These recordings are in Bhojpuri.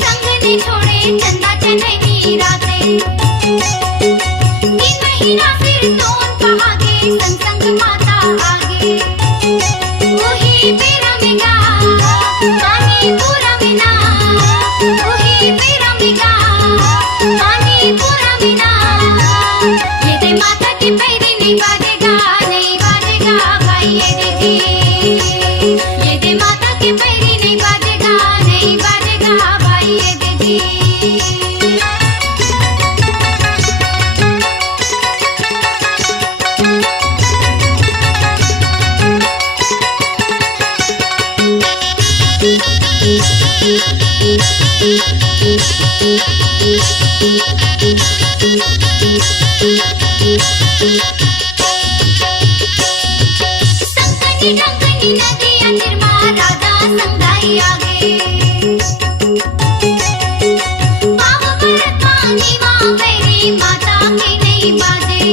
संग ने छोड़े चंदा चनैनी रातें संकनी डंकनी नदिया निर्मा राधा संगाई आगे पाव भरत मांगी माँ मेरी माता की नहीं बाजे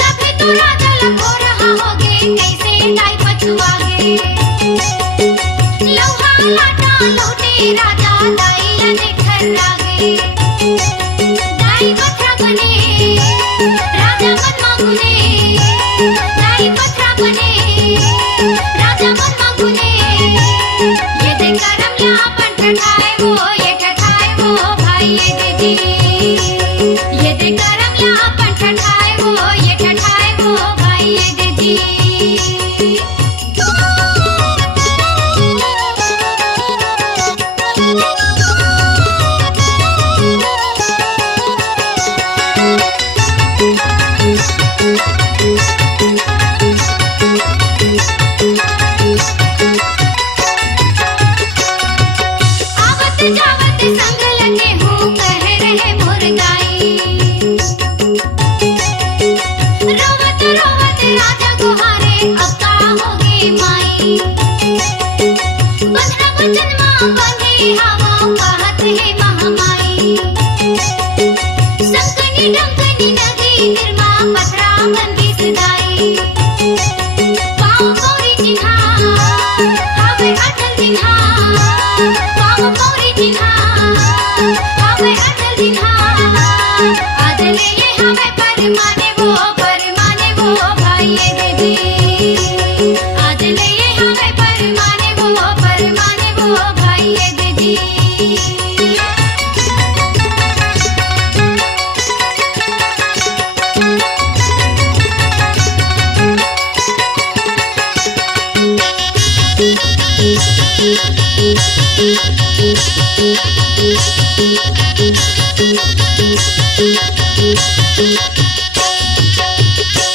तभी तो राजा लखो रहा होगे कैसे दाई पछुआगे लोहा लाटा लौटे राजा दाई लने ठर्रागे दाई पथरा बने राजा मन मांगुने दाई पथरा बने राजा मन मांगुने ये दे करमला पण ठठाए वो भाई ये दीदी ये दे करमला पण ठठाए वो भाई ये दीदी जावत संग लगे हो कह रहे मोर गाई रोवत रोवत राजा गुहारे अब का होगे माई बंधना बचन माँ बंधे हवा कहत है महामाई संकनी डंकनी नदी निर्मा पथरा बंदी सदाई पाँव गौरी चिन्हा हवे अटल दिन्हा पाँव गौरी चिन्हा हवे अटल दिन्हा आज ले ये हमें परमाने वो भाई ये दीदी आज ले ये हमें परमाने वो भाई ये दीदी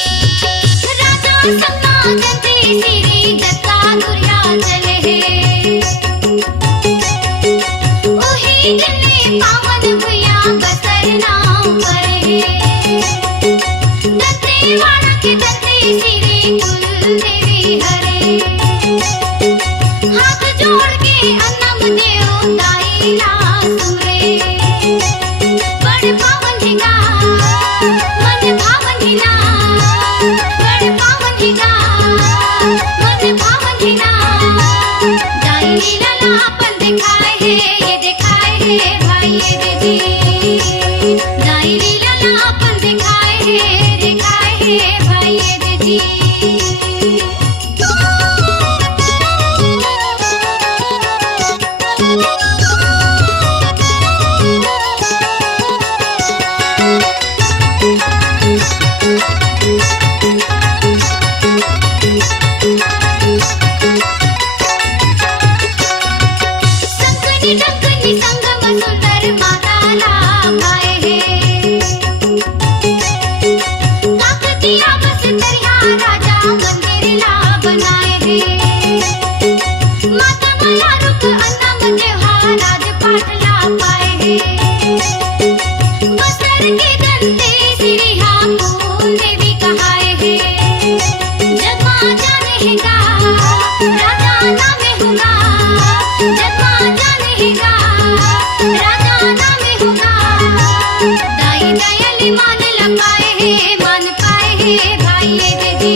राजा संगा गंदी सिरी दत्ता दुर्या चले है ओही दिने पावन भुया बसर नाम पर है दत्ते वाला के दत्ते सिरी कुल देवी हरे हाथ जोड़ के अन्नम देव दाई सुरे बड़ पावन हिगा मन भावन हिना बड़ पावन हिगा मन भावन हिना दाई लीला लापन दिखाए है ये दिखाए है भाई ये दीदी दाई लीला लापन दिखाए है भाई ये दीदी संकनी डंकनी संगम सुंदर माता लाभाए है काकतिया बस दरिया राजा मंदिर ला बनाए है माता माया रुक अन्नम देवा राजपाट ला पाए है बसर के गंदे सिरिहा फूल देवी कहाए है जगमा जाने हैगा राजा नामे होगा जगमा जाने हैगा राजा नामे होगा दाई दयाली मान लपाए है मान पाए है भाई ये दीदी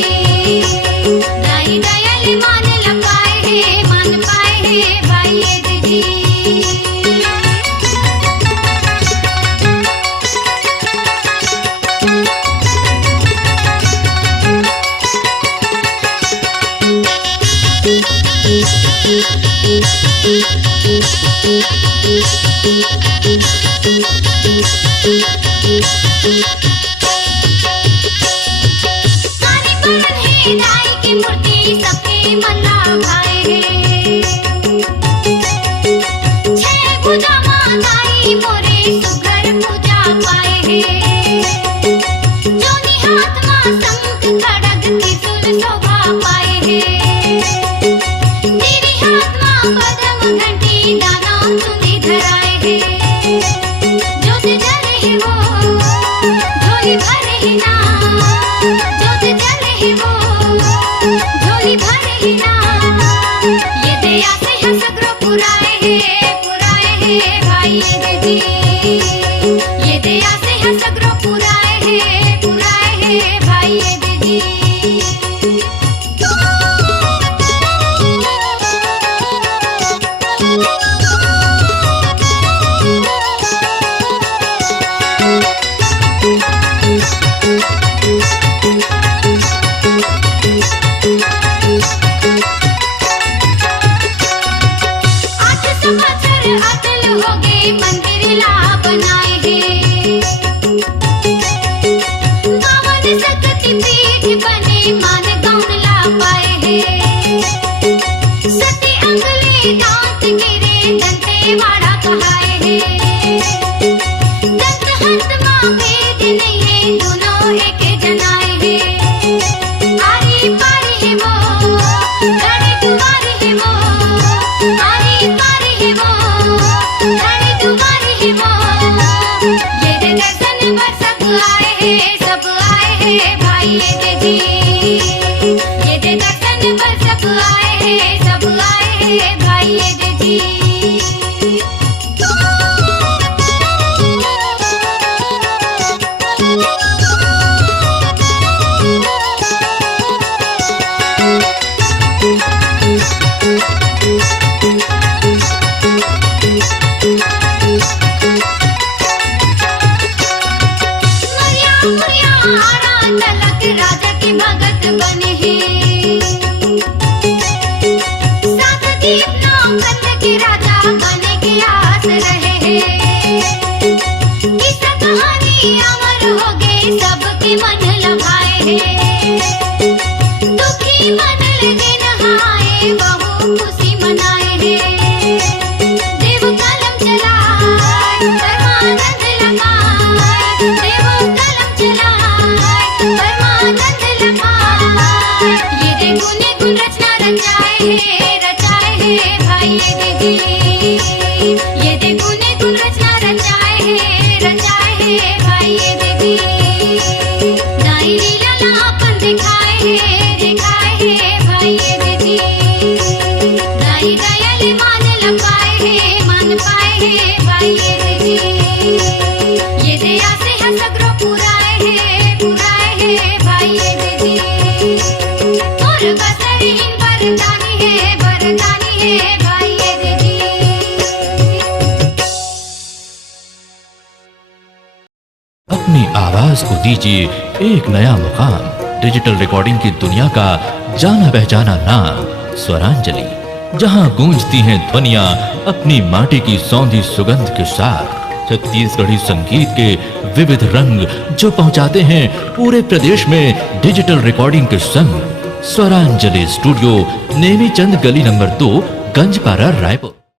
दाई दयाली मान लपाए है मान पाए है भाई ये दीदी सारी पड़न है दाई की मूर्ति सबके मन भाए है छह पूजा माँ दाई मोरे सुघर पूजा पाए है जोनी हाथ माँ शंख खड़ग त्रिशूल शोभा पाए है देवी हाथ माँ पद्म पुराए है भाई जी, ये दया से है सगरो पुराए है भाई जी। मंदिर ला बनाए हैं, गावन सकती पीठ बने मान गाउन ला पाए हैं। सती अंगले दांत गिरे दंते वाड़ा कहाए हैं, दंत हस्त मां भेद नहीं है दोनों एक जनाए हैं। आरी पारी है वो धनी तुम्हारी है वो, आरी पारी है वो धनी तुम्हारी है वो। ये दे दर्शन पर सब आए हैं भाई जी, ये दे दर्शन पर सब आए हैं भाई जी। राजा के भगत बने हैं, सात दीप नौ कंध के राजा बने के आस रहे हैं। किस्सा कहानी अमर हो गए सबके मन लभाए हैं, दुखी मन लगे नहाए बहु खुशी मनाए हैं। देव कलम चलाए परमानंद लगाए, देव कलम चलाए परमानंद लगाए। ये दे गुने गुण रचना रचाए है भाई जी, ये दे गुने गुण रचना रचाए है भाई जी। दाई लीला लापन दिखाए है भाई जी, दाई दयाल मान पाए है भाई जी। ये दया से है सगरो पुराए है भाई जी, और बसरहीन वरदानी है भाई जी। अपनी आवाज को दीजिए एक नया मुकाम। डिजिटल रिकॉर्डिंग की दुनिया का जाना पहचाना नाम स्वरांजलि, जहां गूंजती हैं ध्वनियां अपनी माटी की सौंधी सुगंध के साथ। छत्तीसगढ़ी संगीत के विविध रंग जो पहुंचाते हैं पूरे प्रदेश में डिजिटल रिकॉर्डिंग के संग। स्वरांजलि स्टूडियो, नेमी चंद गली नंबर 2, गंजपारा, रायपुर।